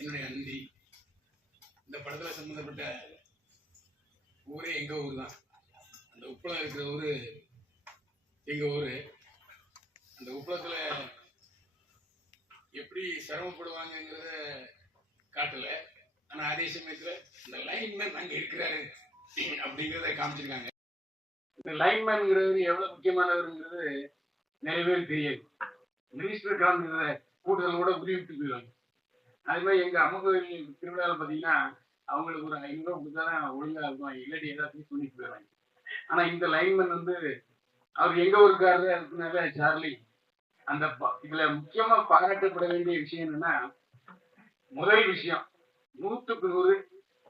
என்னுடைய நன்றி இந்த படத்துல சம்பந்தப்பட்ட ஊரே எங்க ஊர் தான். அந்த உப்பளம் இருக்கிற ஊரு எங்க ஊரு. அந்த உப்பளத்துல எப்படி சிரமப்படுவாங்கங்கிறத காட்டல. ஆனா அதே சமயத்துல இந்த லைன்மேன் அங்க இருக்கிறாரு அப்படிங்கிறத காமிச்சிருக்காங்க. இந்த லைன்மேன்ங்கிறது எவ்வளவு முக்கியமானவருங்கிறது நிறைய பேர் தெரியாது. மினிஸ்டர் காமிக்கிறத கூட்டத்தில் கூட உரிவிட்டு போயிடுவாங்க. அது மாதிரி எங்க அம்மா கோயில் திருவிழாவில் பார்த்தீங்கன்னா அவங்களுக்கு ஒரு ஐநூறுரூவா கொடுத்தா தான் ஒழுங்கா இருக்கும். இல்லாட்டி ஏதாவது பண்ணிட்டு போயிடுவாங்க. ஆனா இந்த லைன்மேன் வந்து அவர் எங்க ஊருக்காரரு அதுக்குனால சார்லி. அந்த ப- இதுல முக்கியமா பாராட்டப்பட வேண்டிய விஷயம் என்னன்னா முதல் விஷயம் நூத்துக்கு நூறு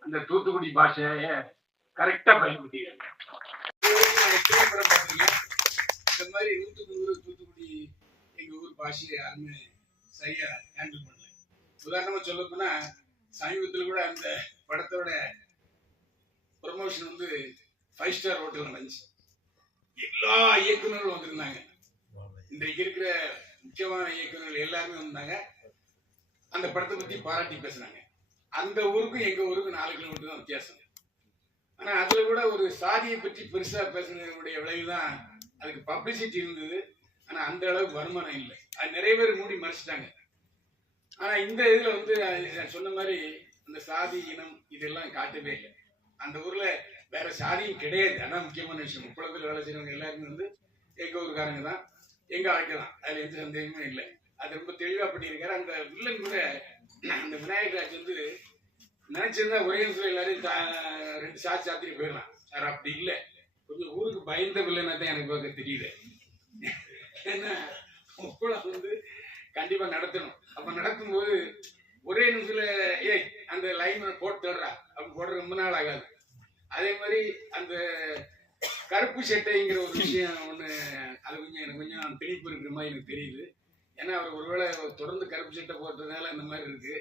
அந்த தூத்துக்குடி பாஷைய கரெக்டா பயன்படுத்திக்கிறாங்க இந்த மாதிரி நூத்துக்கு நூறு தூத்துக்குடி எங்க ஊர் பாஷையை யாருமே சரியா ஹேண்டில் பண்ண உதாரணமா சொல்ல போனா சமீபத்தில் கூட அந்த படத்தோட ப்ரொமோஷன் வந்து ஃபைவ் ஸ்டார் ஹோட்டல் நடந்துச்சு. எல்லா இயக்குநர்களும் வந்திருந்தாங்க. இன்றைக்கு இருக்கிற முக்கியமான இயக்குனர்கள் எல்லாருமே வந்தாங்க. அந்த படத்தை பத்தி பாராட்டி பேசுனாங்க. அந்த ஊருக்கும் எங்க ஊருக்கும் நாலு கிலோமீட்டர் தான் வித்தியாசம். ஆனா அதுல கூட ஒரு சாதியை பற்றி பெருசா பேசுனதுடைய விளைவு தான் அதுக்கு பப்ளிசிட்டி இருந்தது. ஆனா அந்த அளவுக்கு வருமானம் இல்லை. அது நிறைய பேர் மூடி மறைச்சிட்டாங்க. ஆனா இந்த இதுல வந்து நான் சொன்ன மாதிரி அந்த சாதி இனம் இதெல்லாம் காட்டவே இல்லை. அந்த ஊர்ல வேற சாதியும் கிடையாது. அதான் முக்கியமான விஷயம். முப்பளத்தில் வேலை செய்யறவங்க எல்லாருமே வந்து எங்க ஊருக்காரங்க தான். எங்க ஆட்கள் தான் அதுல எந்த சந்தேகமும் இல்லை. அது ரொம்ப தெளிவா பண்ணியிருக்காரு. அந்த வில்லன் கூட அந்த விநாயகர் ராஜ் வந்து நினைச்சிருந்தா ஒரே நிமிஷம் எல்லாரையும் ரெண்டு சாத்தி சாத்திரி போயிடலாம். சார் அப்படி இல்லை. கொஞ்சம் ஊருக்கு பயந்த வில்லனா தான் எனக்கு பார்க்க தெரியல ஏன்னா முப்பளம் வந்து கண்டிப்பா நடத்தணும். அப்ப நடக்கும்போது ஒரே நிமிஷத்துல ஏய் அந்த லைன் போட்டு தடுறா. அப்படி போடுற ரொம்ப நாள் ஆகாது. அதே மாதிரி அந்த கருப்பு சட்டைங்கிற ஒரு விஷயம் ஒண்ணு அது கொஞ்சம் எனக்கு கொஞ்சம் திணிப்பு இருக்கிற மாதிரி எனக்கு தெரியுது. ஏன்னா அவர் ஒருவேளை தொடர்ந்து கருப்பு சட்டை போடுறதுனால இந்த மாதிரி இருக்கு.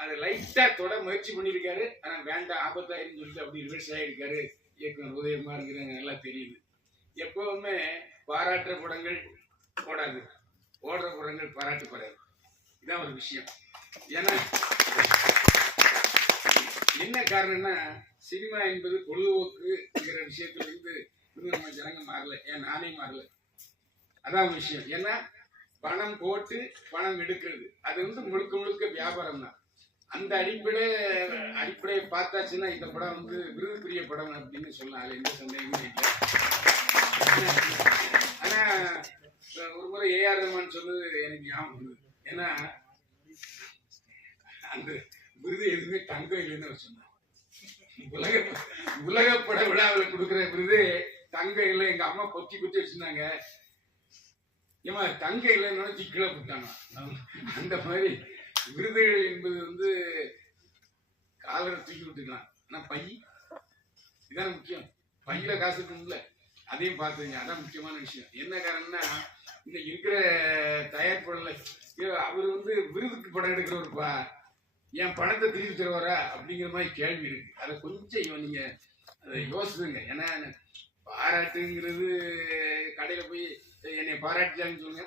அது லைட்டா தொட முயற்சி பண்ணியிருக்காரு. ஆனா வேண்டாம் ஆபத்தாயிருன்னு சொல்லிட்டு அப்படி ரிவர்ஸ் ஆயிருக்காரு இயக்குனர் உதயமா இருக்கிறாங்க நல்லா தெரியுது. எப்பவுமே பாராட்டுற படங்கள் ஓடாது ஓடுற படங்கள் பாராட்டப்படாது இதான் ஒரு விஷயம். ஏன்னா என்ன காரணம்னா சினிமா என்பது பொழுதுபோக்குங்கிற விஷயத்துல இருந்து இன்னும் நம்ம ஜனங்க மாறல. ஏன் நானே மாறல. அதான் விஷயம். ஏன்னா பணம் போட்டு பணம் எடுக்கிறது அது வந்து முழுக்க முழுக்க வியாபாரம் தான். அந்த அடிப்படை அடிப்படையை பார்த்தாச்சுன்னா இந்த படம் வந்து விருதுக்குரிய படம் அப்படின்னு சொல்லலாம் அதுல எந்த சந்தேகமும் இல்லை. ஆனா ஒரு முறை ஏஆர் ரஹ்மான் சொன்னது எனக்கு ஞாபகம் வருது. ஏன்னா அந்த விருது எதுவுமே தங்கம் இல்லைன்னு சொன்னாங்க உலக உலக பட விழாவில் கொடுக்குற விருது தங்கம் இல்லை. எங்க அம்மா பொத்தி குத்தி வச்சிருந்தாங்க. ஏமா தங்க இல்லைன்னு கீழே போட்டாங்க. அந்த மாதிரி விருதுகள் என்பது வந்து காலரை தூக்கி விட்டுக்கலாம். ஆனா பை இதான் முக்கியம். பையில காசு இருக்கும்ல. அதையும் பார்த்துங்க. அதான் முக்கியமான விஷயம். என்ன காரணம்னா இந்த இருக்கிற தயாரிப்பாளர்ல அவர் வந்து விருதுக்கு படம் எடுக்கிறவருப்பா என் பணத்தை திருப்பி தருவாரா அப்படிங்கிற மாதிரி கேள்வி இருக்கு. அதை கொஞ்சம் நீங்க அதை யோசிச்சுங்க. ஏன்னா பாராட்டுங்கிறது கடையில போய் என்னை பாராட்டிட்டாங்கன்னு சொல்லுங்க.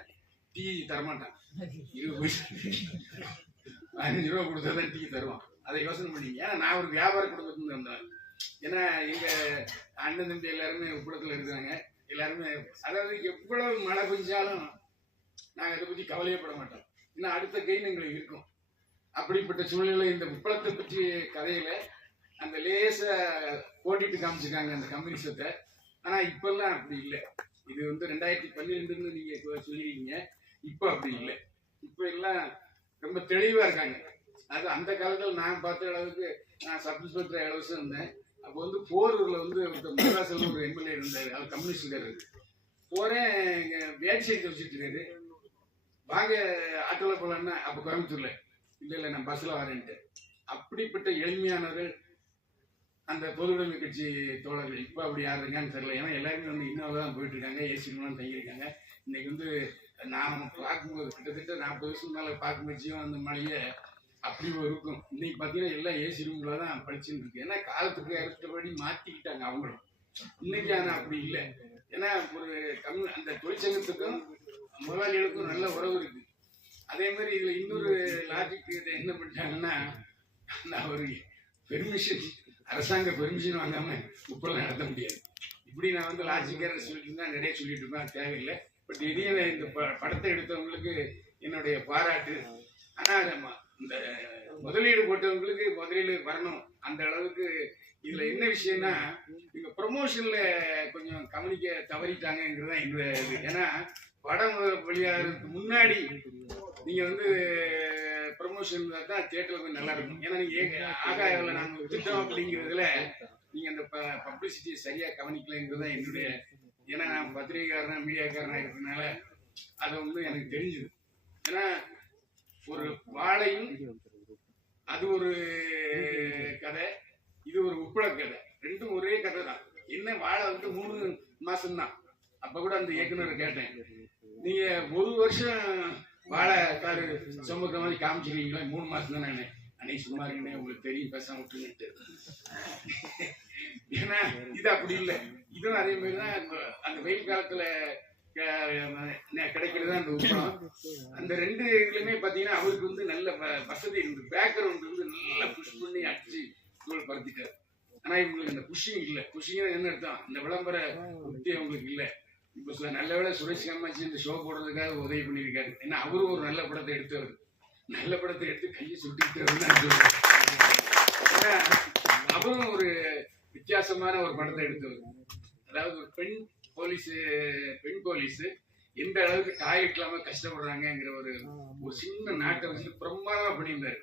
டீ தரமாட்டான். இருபது பைசா. பதினஞ்சு ரூபா கொடுத்தா தான் டீ தருவான். அதை யோசனை பண்ணிங்க. ஏன்னா நான் ஒரு வியாபார குடும்பத்துல இருந்தேன் ஏன்னா எங்க அண்ணன் தம்பி எல்லாருமே உப்பளத்துல இருக்கிறாங்க. எல்லாருமே அதாவது எவ்வளவு மழை பெஞ்சாலும் நாங்கள் அதை பற்றி கவலையப்பட மாட்டோம். இன்னும் அடுத்த கெயின் எங்களுக்கு இருக்கும். அப்படிப்பட்ட சூழ்நிலை இந்த உப்பளத்தை பற்றி கதையில அந்த லேச போட்டிட்டு காமிச்சிருக்காங்க அந்த கம்யூனிசத்தை ஆனால் இப்பெல்லாம் அப்படி இல்லை. இது வந்து ரெண்டாயிரத்தி பன்னிரெண்டுன்னு நீங்கள் இப்ப இப்போ அப்படி இல்லை. இப்போ எல்லாம் ரொம்ப தெளிவாக இருக்காங்க. அது அந்த காலத்தில் நான் பார்த்த அளவுக்கு நான் சப் இன்ஸ்பெக்டர் இலவசம் இருந்தேன் அப்போ வந்து போரூர்ல வந்து ஒருத்தர் ஒரு எம்எல்ஏ இருந்தார். அவர் கம்யூனிஸ்ட் இருக்காரு. இங்கே இங்க வேட்டி சேர்த்து வச்சுட்டு இருக்காரு. வாங்க ஆட்டோல போலான்னா அப்போ கோயம்புத்தூர்ல. இல்ல இல்ல நான் பஸ்ல வரேன்ட்டு. அப்படிப்பட்ட எளிமையானவர்கள் அந்த பொதுவுடைமை கட்சி தோழர்கள். இப்போ அப்படி யார் இருக்கான்னு தெரியல. ஏன்னா எல்லாருமே வந்து இன்னோவா தான் போயிட்டு இருக்காங்க. ஏசி தங்கியிருக்காங்க இன்னைக்கு வந்து நான் பார்க்கும்போது கிட்டத்தட்ட நாற்பது வருஷம் மேலே பார்க்கும் ஜீவன் அந்த மழையை அப்படி இருக்கும். இன்னைக்கு பார்த்தீங்கன்னா எல்லாம் ஏசி ரூம்ல தான் படிச்சுட்டு இருக்கு. ஏன்னா காலத்துக்கு ஏற்றபடி மாற்றிக்கிட்டாங்க அவங்களும். இன்னைக்கு ஆனால் அப்படி இல்லை. ஏன்னா ஒரு கம்மி அந்த தொழிற்சங்கத்துக்கும் முதலாளிகளுக்கும் நல்ல உறவு இருக்கு. அதே மாதிரி இதுல இன்னொரு லாஜிக் என்ன பண்ணிட்டாங்கன்னா நான் ஒரு பெர்மிஷன் அரசாங்க பெர்மிஷன் வாங்காம உப்பெல்லாம் நடத்த முடியாது. இப்படி நான் வந்து லாஜிக்காக சொல்லிட்டு தான் நிறைய சொல்லிட்டு இருக்கேன். தேவையில்லை. பட் திடீர்னு இந்த ப- படத்தை எடுத்தவங்களுக்கு என்னுடைய பாராட்டு. ஆனா இந்த முதலீடு போட்டவங்களுக்கு முதலீடு வரணும். அந்த அளவுக்கு இதுல என்ன விஷயம்னா இவங்க ப்ரமோஷன்ல கொஞ்சம் கவனிக்க தவறிட்டாங்கிறது தான் என்னோட இது. ஏன்னா படம் வெளியாகிறதுக்கு முன்னாடி நீங்க வந்து ப்ரமோஷன் தான் தியேட்டர்ல கொஞ்சம் நல்லா இருக்கும். ஏன்னா நீங்க ஏக- ஆகாயவில் நாங்கள் விட்டுட்டோம் அப்படிங்கிறதுல நீங்க அந்த பப்ளிசிட்டியை சரியா கவனிக்கலைங்கிறது தான் என்னுடைய ஏன்னா நான் பத்திரிகைக்காரனா மீடியாக்காரனா இருக்கிறதுனால அது வந்து எனக்கு தெரிஞ்சுது. ஏன்னா ஒரு வாழையும் அது ஒரு கதை இது ஒரு உப்பள கதை. ரெண்டும் ஒரே கதை தான் என்ன வாழை வந்து மூணு மாசம் தான் அப்ப கூட அந்த இயக்குனரை கேட்டேன் நீங்க ஒரு வருஷம் வாழை காரு சுமக்கிற மாதிரி காமிச்சிருக்கீங்களா? மூணு மாசம் தான் நான் அன்னைக்கு சும்மா இருக்கேன் உங்களுக்கு தெரியும் பேசாம விட்டுருன்ட்டு ஏன்னா இது அப்படி இல்லை. இதுவும் அதே மாதிரி தான் அந்த வெயில் காலத்துல கிடைக்கிறது அந்த உப்பளம் அந்த ரெண்டு இதுலயுமே பாத்தீங்கன்னா அவருக்கு வந்து நல்ல வ- வசதி இருந்து பேக்ரவுண்ட் வந்து நல்லா புஷ் பண்ணி அடிச்சு தோல் பறத்திட்டாரு ஆனா இவங்களுக்கு இந்த புஷிங் இல்ல. புஷிங் என்ன அர்த்தம்? இந்த விளம்பர உத்தி அவங்களுக்கு இல்ல. இப்போ நல்ல வேளை சுரேஷ் காமாட்சி இந்த ஷோ போடுறதுக்காக உதவி பண்ணியிருக்காரு. ஏன்னா அவரும் ஒரு நல்ல படத்தை எடுத்தவர் நல்ல படத்தை எடுத்து கையை சுட்டிக்கிட்டு தான் சொல்றேன். அவரும் ஒரு வித்தியாசமான ஒரு படத்தை எடுத்தவர் அதாவது ஒரு பெண் போலீஸ் பெண் போலீஸ் எந்த அளவுக்கு டாய்லெட் இல்லாம கஷ்டப்படுறாங்கங்கிற ஒரு ஒரு சின்ன நாட்டை வச்சுட்டு பிரமாதமா பண்ணியிருந்தாரு.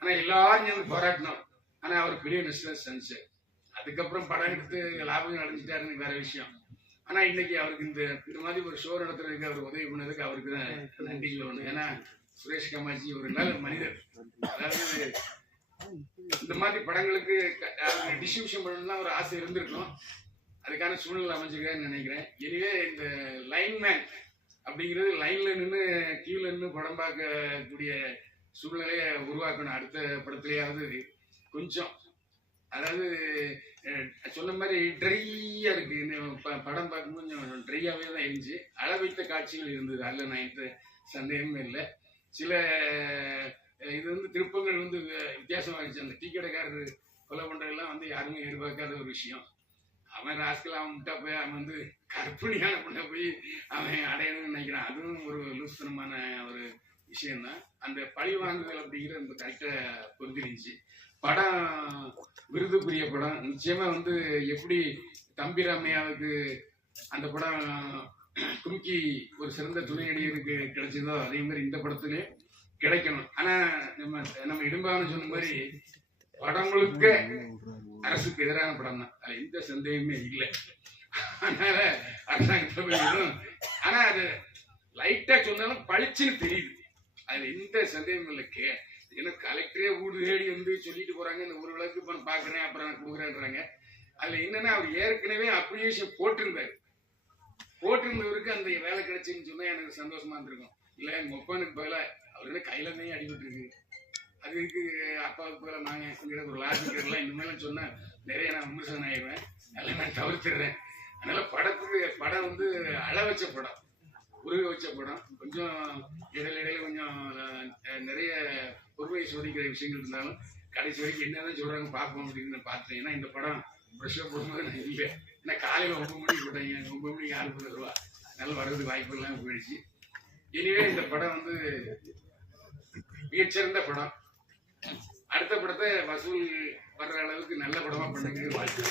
ஆனா எல்லாரும் சேர்ந்து போராட்டினோம் ஆனா அவர் பெரிய நஷ்டம் செஞ்சார் அதுக்கப்புறம் படம் எடுத்து லாபம் அடைஞ்சிட்டாருன்னு வேற விஷயம். ஆனா இன்னைக்கு அவருக்கு இந்த இந்த மாதிரி ஒரு ஷோ நடத்துறதுக்கு அவர் உதவி பண்ணதுக்கு அவருக்கு தான் நன்றி சொல்லணும். ஏன்னா சுரேஷ் கமாச்சி ஒரு நல்ல மனிதர். அதாவது இந்த மாதிரி படங்களுக்கு டிஸ்ட்ரிபியூஷன் பண்ணணும்னா ஒரு ஆசை இருந்திருக்கும். அதுக்கான சூழ்நிலை அமைஞ்சிருக்கான்னு நினைக்கிறேன். எனவே இந்த லைன்மேன் அப்படிங்கிறது லைன்ல நின்று கீழே நின்று படம் பார்க்கக்கூடிய சூழ்நிலையை உருவாக்கணும். அடுத்த படத்துலயாவது கொஞ்சம். அதாவது சொன்ன மாதிரி ட்ரையா இருக்கு. ப- படம் பார்க்கும்போது கொஞ்சம் ட்ரையாவே தான் இருந்துச்சு. அளவைத்த காட்சிகள் இருந்தது. அதில் நான் எந்த சந்தேகமே இல்லை. சில இது வந்து திருப்பங்கள் வந்து வி- வித்தியாசமா இருந்துச்சு. அந்த டீ கடைக்காரர் கொலை பண்றதெல்லாம் வந்து யாருமே எதிர்பார்க்காத ஒரு விஷயம். அவன் ராஸ்கல் அவன் போய் அவன் வந்து கற்பிணியான பொண்ணை போய் அவன் அடையணும்னு நினைக்கிறான். அதுவும் ஒரு லூசனமான ஒரு விஷயம்தான். அந்த பழி வாங்குதல் அப்படிங்கிற அந்த கரெக்டா பொருந்திருந்துச்சு படம் விருதுக்குரிய படம். நிச்சயமா வந்து எப்படி தம்பி ராமையாவுக்கு அந்த படம் கும்கி ஒரு சிறந்த துணை நடிகருக்கு கிடைச்சதோ அதே மாதிரி இந்த படத்திலே கிடைக்கணும். ஆனா நம்ம நம்ம இடும்பான்னு சொன்ன மாதிரி படம் முழுக்க அரசுக்கு எதிரான படம் தான். அதுல எந்த சந்தேகமே இல்லை. அதனால அரசாங்கத்தை போய் ஆனா அது லைட்டா சொன்னாலும் பளிச்சுன்னு தெரியுது. அதுல எந்த சந்தேகமும் இல்லை. கே ஏன்னா கலெக்டரே வீடு தேடி வந்து சொல்லிட்டு போறாங்க இந்த ஒரு விளக்கு பணம் பாக்குறேன் அப்புறம் நான் கொடுக்குறேன்றாங்க. அதுல என்னன்னா அவர் ஏற்கனவே அப்ளிகேஷன் போட்டிருந்தாரு. போட்டிருந்தவருக்கு அந்த வேலை கிடைச்சுன்னு சொன்னா எனக்கு சந்தோஷமா இருந்திருக்கும். இல்ல எங்க ஒப்பனுக்கு பதிலா அவருக்கு கையில தான் அடிபட்டு இருக்கு அதுக்கு அப்பாவுக்கு பதிலா நாங்க ஒரு லாஜிக் எல்லாம் இனிமேலும் சொன்னால் நிறைய நான் விமர்சனம் ஆயிடுவேன். எல்லாம் நான் தவிர்த்துடுறேன். அதனால படத்துக்கு படம் வந்து அள வச்ச படம். உருக வச்ச படம். கொஞ்சம் இடையில கொஞ்சம் நிறைய பொறுமையை சோதிக்கிற விஷயங்கள் இருந்தாலும் கடைசி வரைக்கும் என்னதான் சொல்றாங்க பார்ப்போம் அப்படின்னு நான் பார்த்தேன் ஏன்னா இந்த படம் ஃப்ரெஷ்ஷாக போடும்போது நான் இல்லை. ஏன்னா காலையில் ஒன்பது மணிக்கு போட்டாங்க. ஒன்பது மணிக்கு ஆள் மணி ரூபா நல்ல வர்றதுக்கு வாய்ப்பு எல்லாம் போயிடுச்சு. இனிவே இந்த படம் வந்து மிகச்சிறந்த படம். அடுத்த படத்தை வசூல் வர்ற அளவுக்கு நல்ல படமா பண்ணுங்க வாழ்த்து